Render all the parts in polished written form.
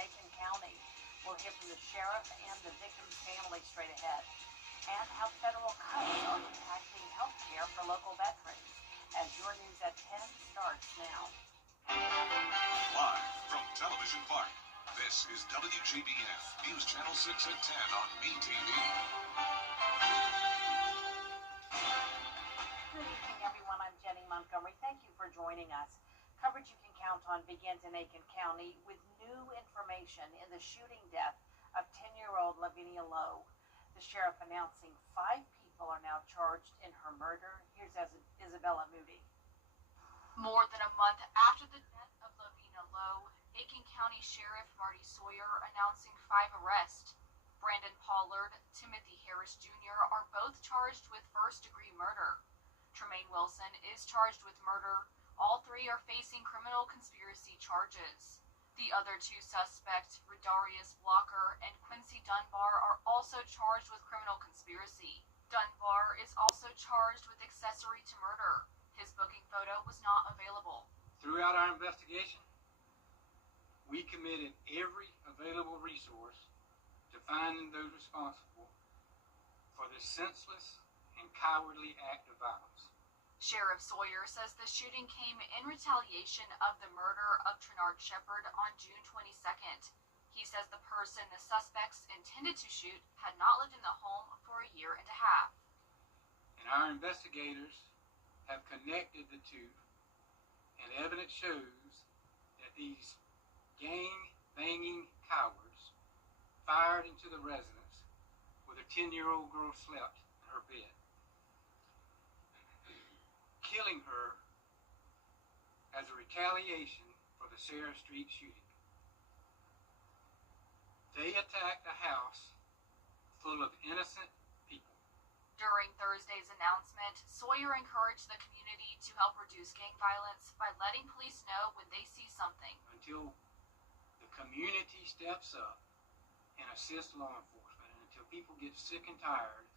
Aiken County. We'll hear from the sheriff and the victim's family straight ahead. And how federal cuts are impacting health care for local veterans. As your news at 10 starts now. Live from Television Park, this is WJBF News Channel 6 at 10 on MeTV. Good evening, everyone. I'm Jenny Montgomery. Thank you for joining us. Coverage you can count on begins in Aiken County with new information in the shooting death of 10-year-old Lavinia Lowe. The sheriff announcing 5 people are now charged in her murder. Here's Isabella Moody. More than a month after the death of Lavinia Lowe, Aiken County Sheriff Marty Sawyer announcing 5 arrests. Brandon Pollard, Timothy Harris Jr. are both charged with first-degree murder. Tremaine Wilson is charged with murder. All 3 are facing criminal conspiracy charges. The other 2 suspects, Rodarius Blocker and Quincy Dunbar, are also charged with criminal conspiracy. Dunbar is also charged with accessory to murder. His booking photo was not available. Throughout our investigation, we committed every available resource to finding those responsible for this senseless and cowardly act of violence. Sheriff Sawyer says the shooting came in retaliation of the murder of Trenard Shepard on June 22nd. He says the person the suspects intended to shoot had not lived in the home for a year and a half. And our investigators have connected the two, and evidence shows that these gang-banging cowards fired into the residence where the 10-year-old girl slept in her bed, killing her as a retaliation for the Sarah Street shooting. They attacked a house full of innocent people. During Thursday's announcement, Sawyer encouraged the community to help reduce gang violence by letting police know when they see something. Until the community steps up and assists law enforcement, and until people get sick and tired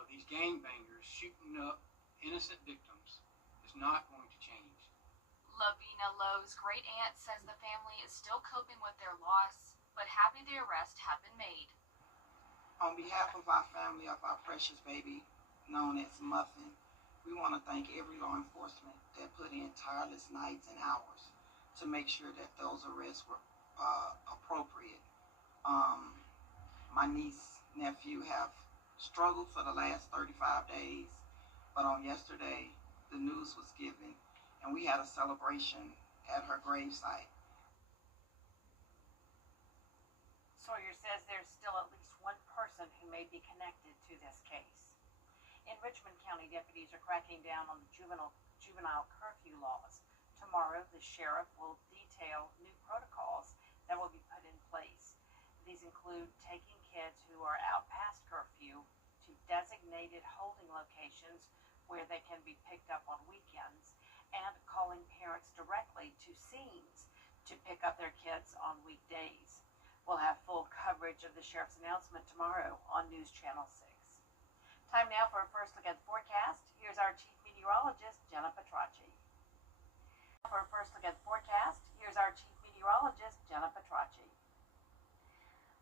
of these gangbangers shooting up innocent victims, is not going to change. Lavinia Lowe's great aunt says the family is still coping with their loss, but happy the arrest have been made. On behalf of our family of our precious baby, known as Muffin, we want to thank every law enforcement that put in tireless nights and hours to make sure that those arrests were appropriate. My niece, nephew have struggled for the last 35 days. But on yesterday, the news was given, and we had a celebration at her gravesite. Sawyer says there's still at least one person who may be connected to this case. In Richmond County, deputies are cracking down on the juvenile curfew laws. Tomorrow, the sheriff will detail new protocols that will be put in place. These include taking kids who are out past curfew to designated holding locations where they can be picked up on weekends, and calling parents directly to scenes to pick up their kids on weekdays. We'll have full coverage of the sheriff's announcement tomorrow on News Channel 6. Time now for a first look at the forecast. Here's our chief meteorologist, Jenna Petracci. For a first look at the forecast, here's our chief meteorologist, Jenna Petracci.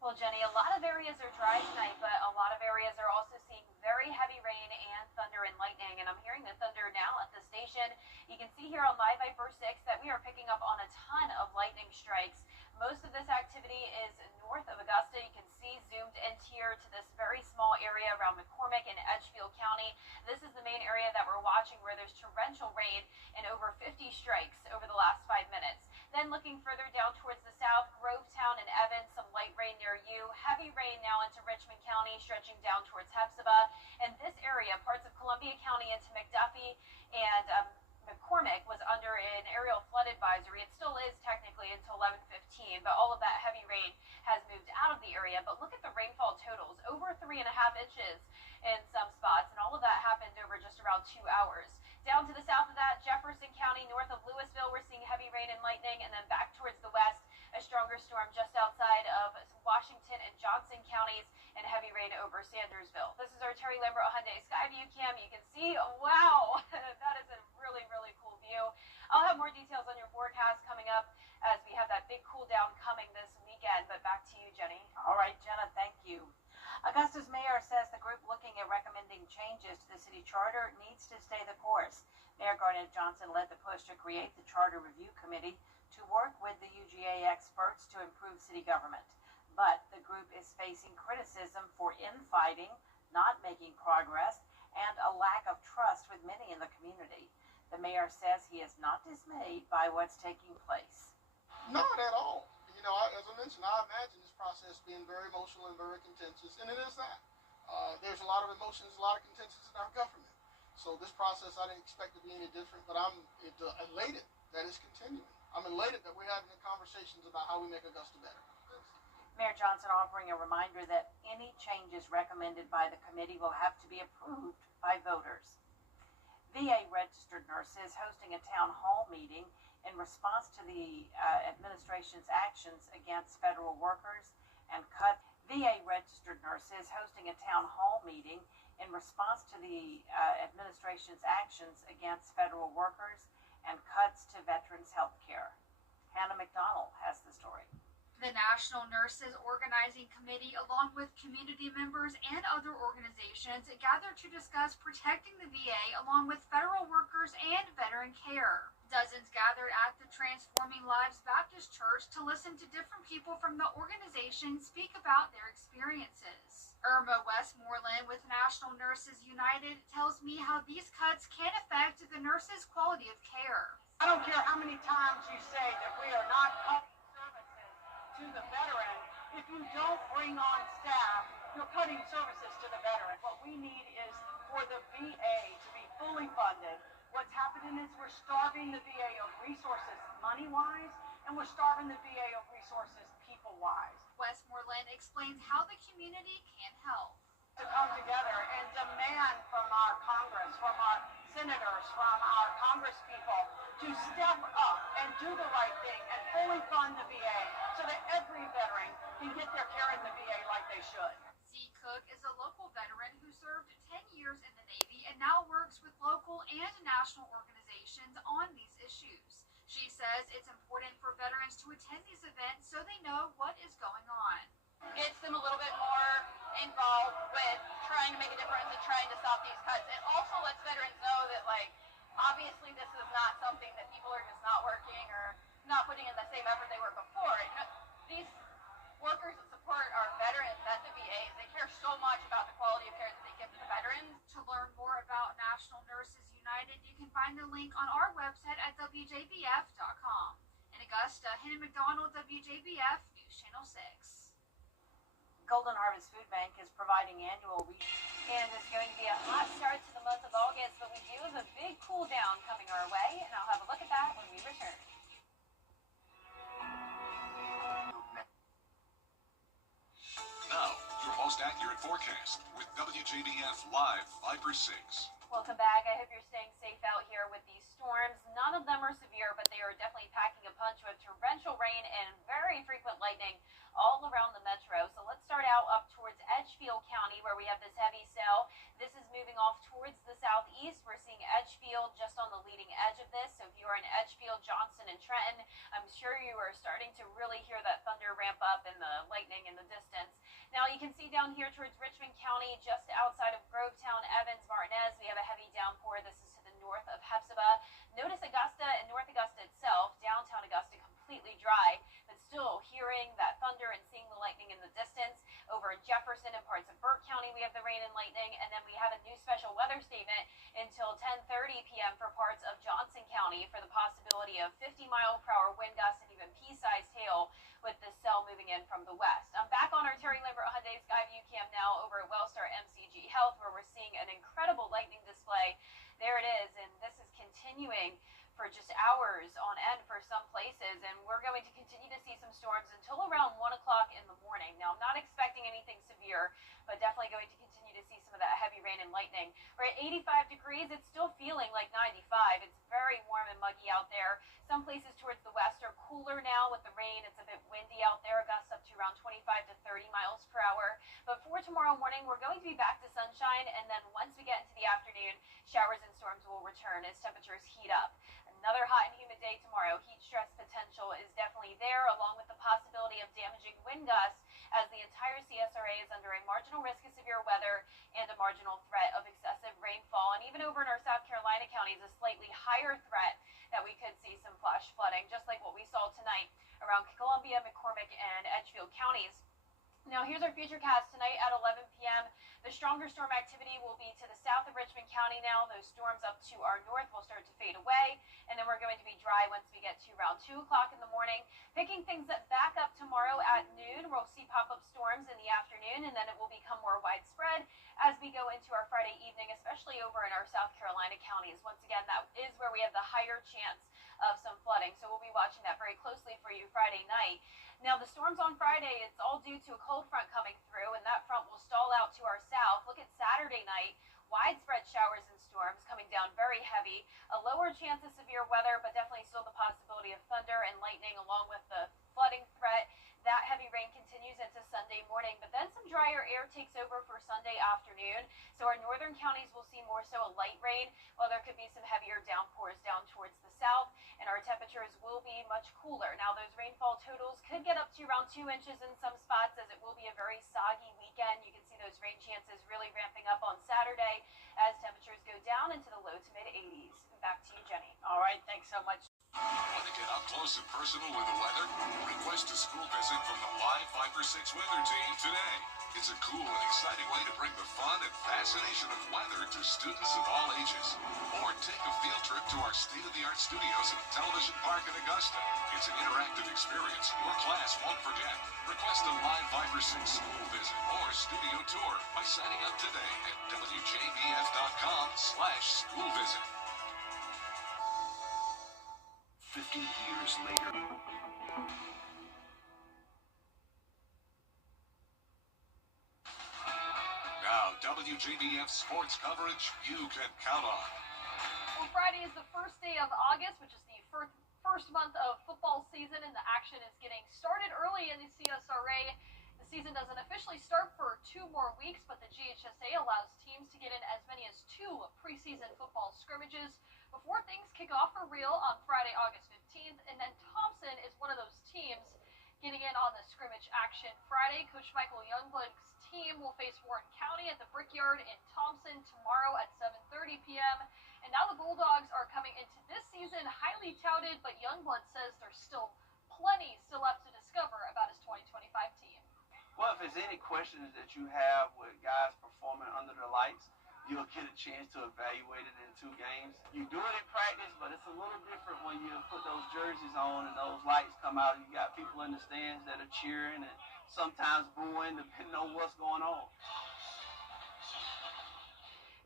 Well, Jenny, a lot of areas are dry tonight, but a lot of areas are also seeing very heavy rain and thunder and lightning, and I'm hearing the thunder now at the station. You can see here on Live by First 6 that we are picking up on a ton of lightning strikes. Most of this activity is north of Augusta. You can see zoomed in here to this very small area around McCormick and Edgefield County. This is the main area that we're watching where there's torrential rain and over 50 strikes over the last 5 minutes. Then looking further down towards the south, Grovetown and Evans, some light rain near you. Heavy rain now into Richmond County, stretching down towards Hepzibah. And this area, parts of Columbia County into McDuffie and McCormick, was under an aerial flood advisory. It still is technically until 11:15, but all of that heavy rain has moved out of the area. But look at the rainfall totals, over 3.5 inches in some spots, and all of that happened over just around 2 hours. Down to the south of that, Jefferson County, north of Louisville, we're seeing heavy rain and lightning, and then back towards the west, a stronger storm just outside of Washington and Johnson counties, and heavy rain over Sandersville. This is our Terry Lambert Hyundai Skyview cam. You can see, wow, that is a really, really cool view. I'll have more details on your forecast coming up as we have that big cool down coming Augusta's mayor says the group looking at recommending changes to the city charter needs to stay the course. Mayor Garnett Johnson led the push to create the Charter Review Committee to work with the UGA experts to improve city government. But the group is facing criticism for infighting, not making progress, and a lack of trust with many in the community. The mayor says he is not dismayed by what's taking place. Not at all. You know, as I mentioned, I imagine this process being very emotional and very contentious, and it is that. There's a lot of emotions, a lot of contentions in our government. So this process, I didn't expect to be any different, but I'm elated that it's continuing. I'm elated that we're having conversations about how we make Augusta better. Mayor Johnson offering a reminder that any changes recommended by the committee will have to be approved by voters. VA registered nurses hosting a town hall meeting in response to the administration's actions against federal workers and VA registered nurses hosting a town hall meeting in response to the administration's actions against federal workers and cuts to veterans' health care. Hannah McDonald has the story. The National Nurses Organizing Committee, along with community members and other organizations, gathered to discuss protecting the VA along with federal workers and veteran care. Dozens gathered at the Transforming Lives Baptist Church to listen to different people from the organization speak about their experiences. Irma Westmoreland with National Nurses United tells me how these cuts can affect the nurses' quality of care. I don't care how many times you say that we are not cutting services to the veteran. If you don't bring on staff, you're cutting services to the veteran. What we need is for the VA to be fully funded. What's happening is we're starving the VA of resources money-wise, and we're starving the VA of resources people-wise. Westmoreland explains how the community can help. To come together and demand from our Congress, from our senators, from our congresspeople to step up and do the right thing and fully fund the VA so that every veteran can get their care in the VA like they should. C. Cook is a local veteran who served 10 years in the Navy and now works with local and national organizations on these issues. She says it's important for veterans to attend these events so they know what is going on. Gets them a little bit more involved with trying to make a difference and trying to stop these cuts. It also lets veterans know that, like, obviously this is not something that people are just not working or not putting in the same effort they were before. These workers that support our veterans at the VAs, they care so much about the quality of care that they give to the veterans. To learn more about National Nurses United, you can find the link on our website at WJBF.com. In Augusta, Hannah McDonald, WJBF, News Channel 6. Golden Harvest Food Bank is providing annual And it's going to be a hot start to the month of August, but we do have a big cool down coming our way, and I'll have a look at that when we return. Now, your most accurate forecast with WJBF Live 5/6. Welcome back. I hope you're staying safe out here with these storms. None of them are severe, but they are definitely packing a punch with torrential rain and very frequent lightning all around the metro. So let's start out up towards Edgefield County, where we have this heavy cell. This is moving off towards the southeast. We're seeing Edgefield just on the leading edge of this. So if you are in Edgefield, Johnson, and Trenton, I'm sure you are starting to really hear that thunder ramp up and the lightning in the distance. Now you can see down here towards Richmond County, just outside of Grovetown, Evans, Martinez, we have a heavy downpour. This is to the north of Hepzibah. Notice Augusta and North Augusta itself, downtown Augusta, completely dry, but still hearing that thunder and seeing the lightning in the distance. Over in Jefferson and parts of Burke County, we have the rain and lightning, and then we have a new special weather statement until 10:30 p.m. for parts of Johnson County for the possibility of 50-mile-per-hour wind gusts and even pea-sized hail with this cell moving in from the west. I'm back on our Terry Lambert Hyundai Skyview cam now over at Wellstar MCG Health, where we're seeing an incredible lightning display. There it is, and this is continuing for just hours on end for some places, and we're going to continue to see some storms until around 1 o'clock in the morning. Now, I'm not expecting anything severe, but definitely going to continue to see some of that heavy rain and lightning. We're at 85 degrees. It's still feeling like 95. It's very warm and muggy out there. Some places towards the west are cooler now with the rain. It's a bit windy out there. Gusts up to around 25 to 30 miles per hour. But for tomorrow morning, we're going to be back to sunshine, and then once we get into the afternoon, showers and storms will return as temperatures heat up. Another hot and humid day tomorrow. Heat stress potential is definitely there, along with the possibility of damaging wind gusts as the entire CSRA is under a marginal risk of severe weather and a marginal threat of excessive rainfall. And even over in our South Carolina counties, a slightly higher threat that we could see some flash flooding, just like what we saw tonight around Columbia, McCormick, and Edgefield counties. Now, here's our futurecast tonight at 11 p.m. The stronger storm activity will be to the south of Richmond County now. Those storms up to our north will start to fade away, and then we're going to be dry once we get to around 2 o'clock in the morning. Picking things back up tomorrow at noon, we'll see pop-up storms in the afternoon, and then it will become more widespread as we go into our Friday evening, especially over in our South Carolina counties. Once again, that is where we have the higher chance of some flooding, so we'll be watching that very closely for you Friday night. Now, the storms on Friday, it's all due to a cold front coming through, and that front will stall out to our south. Look at Saturday night, widespread showers and storms coming down very heavy. A lower chance of severe weather, but definitely still the possibility of thunder and lightning along with the flooding threat. That heavy rain continues into Sunday morning, but then some drier air takes over for Sunday afternoon. So our northern counties will see more so a light rain, while there could be some heavier downpours down towards the south, and our temperatures will be much cooler. Now, those rainfall totals could get up to around 2 inches in some spots, as it will be a very soggy weekend. You can see those rain chances really ramping up on Saturday as temperatures go down into the low to mid 80s. Back to you, Jenny. All right, thanks so much. Want to get up close and personal with the weather? Request a school visit from the Live 5 or 6 weather team today. It's a cool and exciting way to bring the fun and fascination of weather to students of all ages. Or take a field trip to our state-of-the-art studios at Television Park in Augusta. It's an interactive experience your class won't forget. Request a Live 5 or 6 school visit or studio tour by signing up today at WJBF.com/schoolvisit. 50 years later. Now, WJBF sports coverage you can count on. Well, Friday is the first day of August, which is the first month of football season, and the action is getting started early in the CSRA. The season doesn't officially start for 2 more weeks, but the GHSA allows teams to get in as many as 2 preseason football scrimmages before things kick off for real on Friday, August 15th, and then Thompson is one of those teams getting in on the scrimmage action. Friday, Coach Michael Youngblood's team will face Warren County at the Brickyard in Thompson tomorrow at 7:30 p.m. And now the Bulldogs are coming into this season highly touted, but Youngblood says there's still plenty still left to discover about his 2025 team. Well, if there's any questions that you have with guys performing under the lights, you'll get a chance to evaluate it in 2 games. You do it in practice, but it's a little different when you put those jerseys on and those lights come out and you got people in the stands that are cheering and sometimes booing depending on what's going on.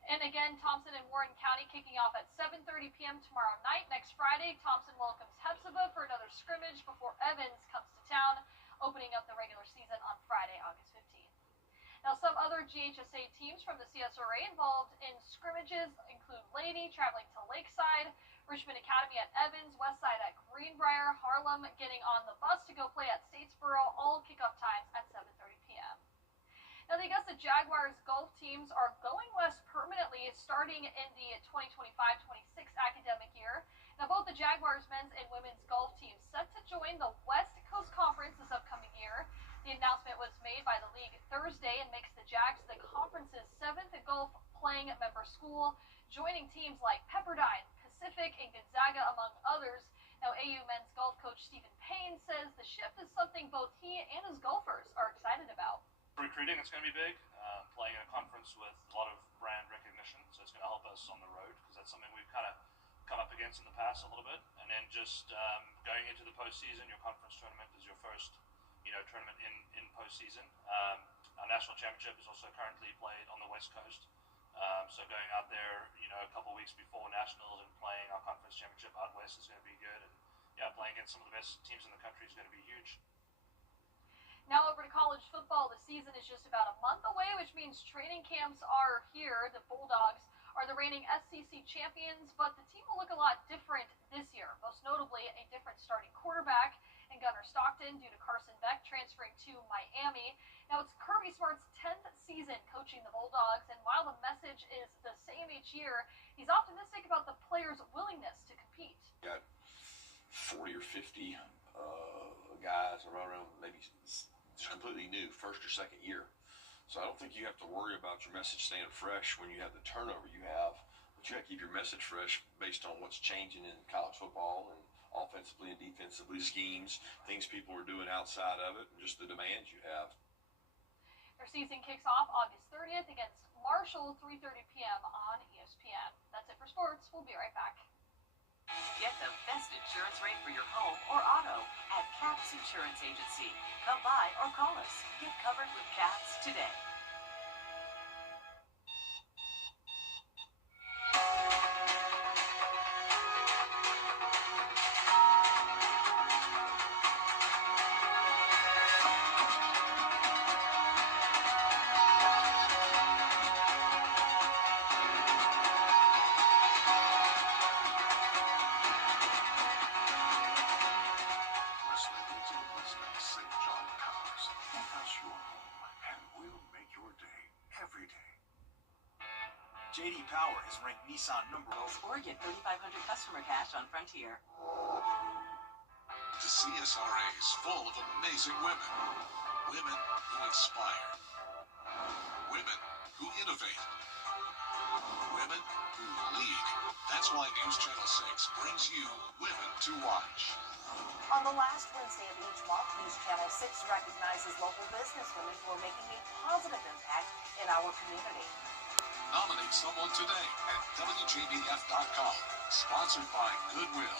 And again, Thompson and Warren County kicking off at 7:30 p.m. tomorrow night. Next Friday, Thompson welcomes Hephzibah for another scrimmage before Evans comes to town, opening up the regular season on Friday, August 15th. Now, some other GHSA teams from the CSRA involved in scrimmages include Lady traveling to Lakeside, Richmond Academy at Evans, Westside at Greenbrier, Harlem getting on the bus to go play at Statesboro, all kickoff times at 7:30 p.m. Now, the Augusta Jaguars golf teams are going west permanently starting in the 2025-26 academic year. Now, both the Jaguars men's and women's golf teams set to join the West Coast Conference this upcoming year. The announcement was made by the league Thursday and makes the Jags the conference's 7th golf playing member school, joining teams like Pepperdine, Pacific, and Gonzaga, among others. Now, AU men's golf coach Stephen Payne says the shift is something both he and his golfers are excited about. Recruiting, it's going to be big. Playing in a conference with a lot of brand recognition, so it's going to help us on the road because that's something we've kind of come up against in the past a little bit. And then just going into the postseason, your conference tournament is your first, tournament in postseason. Our national championship is also currently played on the West Coast. So going out there, a couple of weeks before nationals and playing our conference championship out west is going to be good. And playing against some of the best teams in the country is going to be huge. Now over to college football. The season is just about a month away, which means training camps are here. The Bulldogs are the reigning SEC champions, but the team will look a lot different this year. Most notably, a different starting quarterback in Gunnar Stockton due to Carson Beck transferring to Miami. Now it's Kirby Smart's 10th season coaching the Bulldogs, and while the message is the same each year, he's optimistic about the players' willingness to compete. Got 40 or 50 guys around maybe it's completely new, first or second year. So I don't think you have to worry about your message staying fresh when you have the turnover you have. But you have to keep your message fresh based on what's changing in college football and offensively and defensively, schemes, things people are doing outside of it, and just the demands you have. Their season kicks off August 30th against Marshall, 3:30 p.m. on ESPN. That's it for sports. We'll be right back. Get the best insurance rate for your home or auto at Caps Insurance Agency. Come by or call us. Get covered with Caps today. JD Power has ranked Nissan number 1. Or get $3,500 customer cash on Frontier. The CSRA is full of amazing women. Women who inspire. Women who innovate. Women who lead. That's why News Channel 6 brings you Women to Watch. On the last Wednesday of each month, News Channel 6 recognizes local businesswomen who are making a positive impact in our community. Nominate someone today at WJBF.com. Sponsored by Goodwill.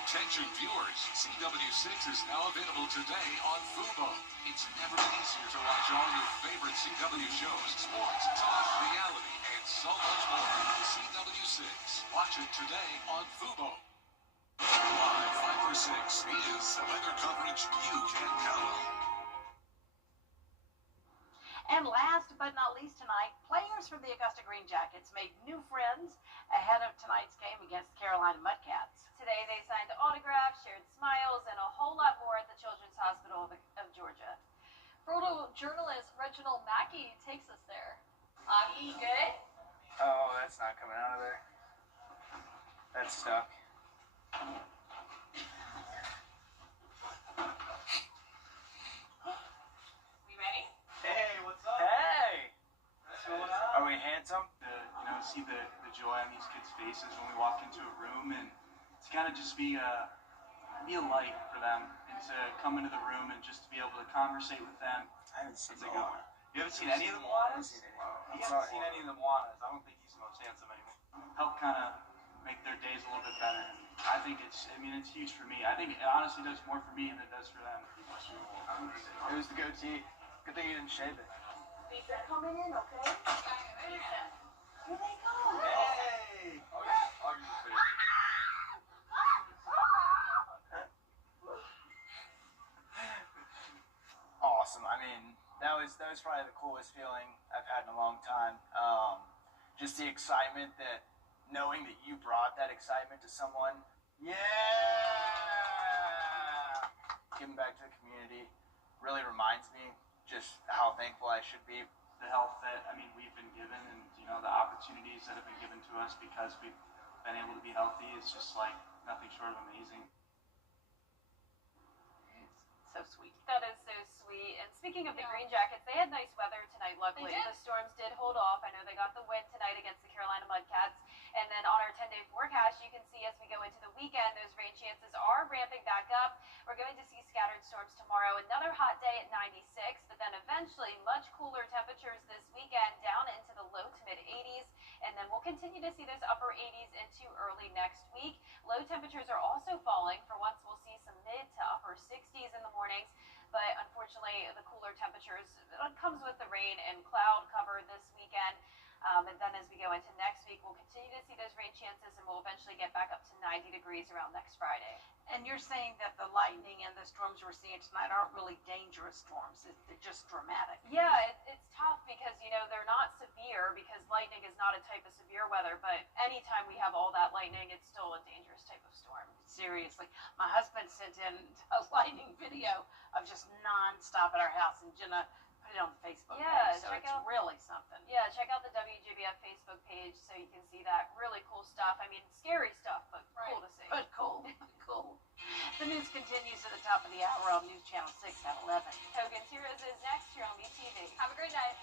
Attention viewers, CW6 is now available today on Fubo. It's never been easier to watch all your favorite CW shows, sports, talk, reality, and so much more. CW6. Watch it today on Fubo. Live 5 or 6 is weather coverage you can count on. And last but not least tonight, players from the Augusta Green Jackets made new friends ahead of tonight's game against the Carolina Mudcats. Today they signed autographs, shared smiles, and a whole lot more at the Children's Hospital of Georgia. Photojournalist Reginald Mackey takes us there. Augie, good? Oh, that's not coming out of there. That's stuck. Hey, what's up? Hey! What's going on? Are we handsome? See the joy on these kids' faces when we walk into a room, and to kind of just be a light for them, and to come into the room and just to be able to conversate with them. I haven't seen It's a good one. You haven't seen any of the I Moanas? haven't seen any. You haven't seen any of the Moanas. I don't think he's the most handsome anymore. Help kind of make their days a little bit better. I think it's huge for me. I think it honestly does more for me than it does for them. It was the goatee. Good thing you didn't shave it. They're coming in, okay? Here they go. Hey! Awesome. I mean, that was probably the coolest feeling I've had in a long time. Just the excitement that knowing that you brought that excitement to someone. Yeah! Giving back to the community really reminds me just how thankful I should be. The health that we've been given, and the opportunities that have been given to us because we've been able to be healthy is just like nothing short of amazing. So sweet. That is so sweet. And speaking of the Green Jackets, they had nice weather tonight, luckily. They did. The Storms did hold off. I know they got the win tonight against the Carolina Mudcats. And then on our 10-day forecast, you can see as we go into the weekend, those rain chances are ramping back up. We're going to see scattered storms tomorrow. Another hot day at 96, but then eventually much cooler temperatures this weekend down into the low to mid 80s. And then we'll continue to see those upper 80s into early next week. Low temperatures are also falling. For once, we'll see some mid to upper 60s in the mornings. But unfortunately, the cooler temperatures comes with the rain and cloud cover this weekend. And then as we go into next week, we'll continue to see those rain chances, and we'll eventually get back up to 90 degrees around next Friday. And you're saying that the lightning and the storms we're seeing tonight aren't really dangerous storms. They're just dramatic. Yeah, it's tough because, they're not severe because lightning is not a type of severe weather. But anytime we have all that lightning, it's still a dangerous type of storm. Seriously. My husband sent in a lightning video of just nonstop at our house, and Jenna put it on the Facebook page. So it's really something. Yeah, check out the WJBF Facebook page so you can see that. Really cool stuff. Scary stuff, but cool to see. But cool. Cool. The The news continues at the top of the hour on News Channel 6 at 11. Hogan's Heroes is next here on BTV. Have a great night.